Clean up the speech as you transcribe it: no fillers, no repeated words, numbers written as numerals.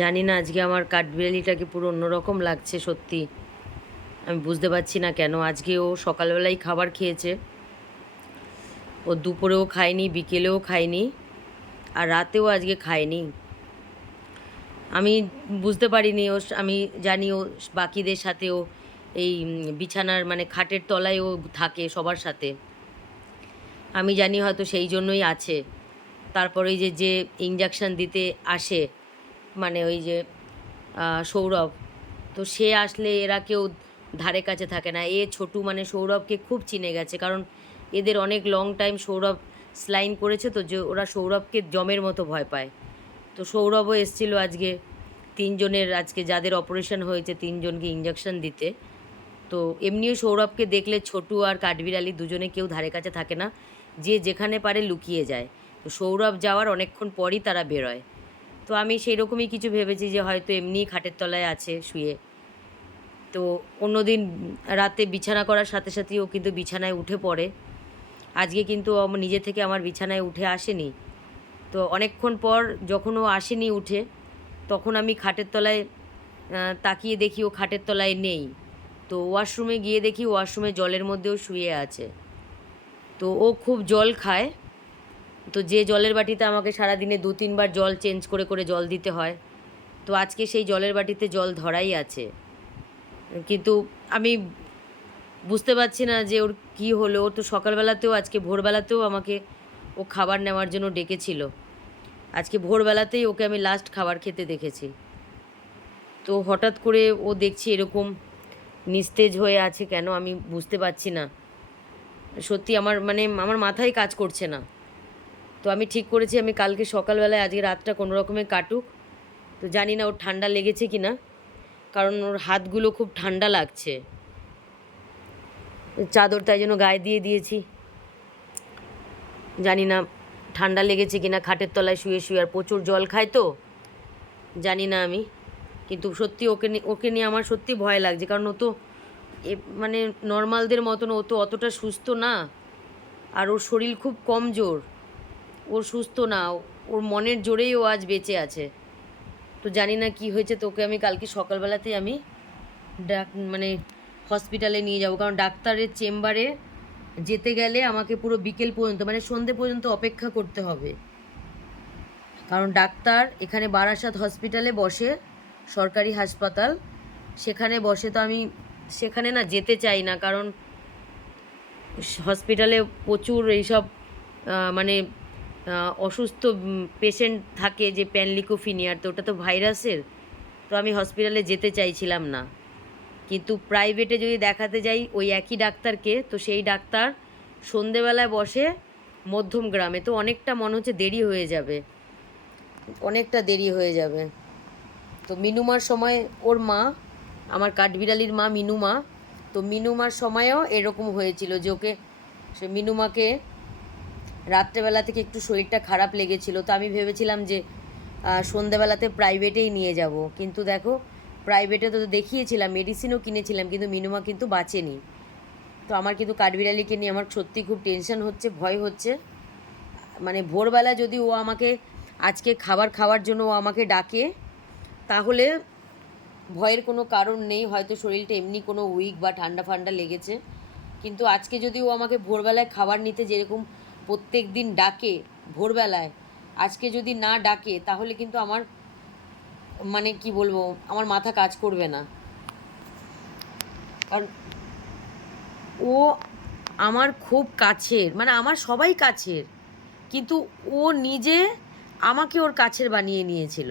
জানি না আজকে আমার কাঠবিড়ালিটাকে পুরো অন্যরকম লাগছে সত্যি। আমি বুঝতে পারছি না কেন। আজকে ও সকালবেলায় খাবার খেয়েছে, ও দুপুরেও খায়নি, বিকেলেও খায়নি, আর রাতেও আজকে খায়নি। আমি বুঝতে পারিনি আমি জানি ও বাকিদের সাথেও এই বিছানার মানে খাটের তলায় ও থাকে সবার সাথে। আমি জানি হয়তো সেই জন্যই আছে। তারপরে ওই যে যে ইঞ্জেকশন দিতে আসে, মানে ওই যে সৌরভ, তো সে আসলে এরা কেউ ধারে কাছে থাকে না। ছোটু মানে সৌরভকে খুব চিনে গেছে, কারণ এদের অনেক লং টাইম সৌরভ স্লাইন করেছে, তো যে ওরা সৌরভকে জমের মতো ভয় পায়। তো সৌরভও এসেছিলো আজকে তিনজনের, আজকে যাদের অপারেশন হয়েছে তিনজনকে ইঞ্জেকশন দিতে। তো এমনিও সৌরভকে দেখলে ছোটু আর কাঠবিড়ালি দুজনে কেউ ধারে কাছে থাকে না, যে যেখানে পারে লুকিয়ে যায়। তো সৌরভ যাওয়ার অনেকক্ষণ পরই তারা বেরোয়। তো আমি সেই রকমই কিছু ভেবেছি যে হয়তো এমনিই খাটের তলায় আছে শুয়ে। তো অন্যদিন রাতে বিছানা করার সাথে সাথেই ও কিন্তু বিছানায় উঠে পড়ে। আজকে কিন্তু ও নিজে থেকে আমার বিছানায় উঠে আসেনি। তো অনেকক্ষণ পর যখন ও আসেনি উঠে, তখন আমি খাটের তলায় তাকিয়ে দেখি ও খাটের তলায় নেই। তো ওয়াশরুমে গিয়ে দেখি ওয়াশরুমে জলের মধ্যেও শুয়ে আছে। তো ও খুব জল খায়, তো যে জলের বাটিতে আমাকে সারাদিনে 2-3 বার জল চেঞ্জ করে করে জল দিতে হয়, তো আজকে সেই জলের বাটিতে জল ধরাই আছে। কিন্তু আমি বুঝতে পারছি না যে ওর কী হলো। ও তো সকালবেলাতেও, আজকে ভোরবেলাতেও আমাকে ও খাবার নেওয়ার জন্য ডেকেছিল। আজকে ভোরবেলাতেই ওকে আমি লাস্ট খাবার খেতে দেখেছি। তো হঠাৎ করে ও দেখছি এরকম নিস্তেজ হয়ে আছে কেন, আমি বুঝতে পারছি না। সত্যি আমার মানে আমার মাথায় কাজ করছে না। তো আমি ঠিক করেছি আমি কালকে সকালবেলায় আজকে রাতটা কোনো রকমে কাটুক। তো জানি না ওর ঠান্ডা লেগেছে কি না, কারণ ওর হাতগুলো খুব ঠান্ডা লাগছে। চাদর তাই জন্য গায়ে দিয়ে দিয়েছি। জানি না ঠান্ডা লেগেছে কি না, খাটের তলায় শুয়ে শুয়ে, আর প্রচুর জল খায় তো জানি না আমি। কিন্তু সত্যি ওকে নিয়ে আমার সত্যি ভয় লাগছে, কারণ ও তো মানে নর্মালদের মতন ও তো অতটা সুস্থ না, আর ওর শরীর খুব কমজোর। ওর সুস্থ না, ওর মনের জোরেই ও আজ বেঁচে আছে। তো জানি না কি হয়েছে। তোকে আমি কালকে সকালবেলাতেই আমি মানে হসপিটালে নিয়ে যাব, কারণ ডাক্তারের চেম্বারে যেতে গেলে আমাকে পুরো বিকেল পর্যন্ত মানে সন্ধে পর্যন্ত অপেক্ষা করতে হবে। কারণ ডাক্তার এখানে বারাসাত হসপিটালে বসে, সরকারি হাসপাতাল, সেখানে বসে। তো আমি সেখানে না যেতে চাই না, কারণ হসপিটালে প্রচুর এইসব মানে অসুস্থ পেশেন্ট থাকে, যে প্যানলিকোফিনিয়ার, তো ওটা তো ভাইরাসের। তো আমি হসপিটালে যেতে চাইছিলাম না। কিন্তু প্রাইভেটে যদি দেখাতে যাই ওই একই ডাক্তারকে, তো সেই ডাক্তার সন্ধেবেলায় বসে মধ্যম গ্রামে। তো অনেকটা মনে হচ্ছে দেরি হয়ে যাবে, অনেকটা দেরি হয়ে যাবে। তো মিনুমার সময় ওর মা, আমার কাঠবিড়ালির মা মিনুমা, তো মিনুমার সময়ও এরকম হয়েছিল যে ওকে, সে মিনুমাকে রাত্রেবেলা থেকে একটু শরীরটা খারাপ লেগেছিল। তো আমি ভেবেছিলাম যে সন্ধেবেলাতে প্রাইভেটেই নিয়ে যাব, কিন্তু দেখো প্রাইভেটে তো দেখিয়েছিলাম, মেডিসিনও কিনেছিলাম, কিন্তু মিনুমা কিন্তু বাঁচেনি। তো আমার কিন্তু কাঠবিড়ালিকে নিয়ে আমার সত্যি খুব টেনশন হচ্ছে, ভয় হচ্ছে। মানে ভোরবেলা যদি ও আমাকে আজকে খাবার খাওয়ার জন্য ও আমাকে ডাকে, তাহলে ভয়ের কোনো কারণ নেই, হয়তো শরীরটা এমনি কোনো উইক বা ঠান্ডা ফান্ডা লেগেছে। কিন্তু আজকে যদি ও আমাকে ভোরবেলায় খাবার নিতে যেরকম প্রত্যেক দিন ডাকে ভোরবেলায়, আজকে যদি না ডাকে, তাহলে কিন্তু আমার মানে কি বলবো, আমার মাথা কাজ করবে না। কারণ ও আমার খুব কাছের, মানে আমার সবাই কাছের, কিন্তু ও নিজে আমাকে ওর কাছের বানিয়ে নিয়েছিল।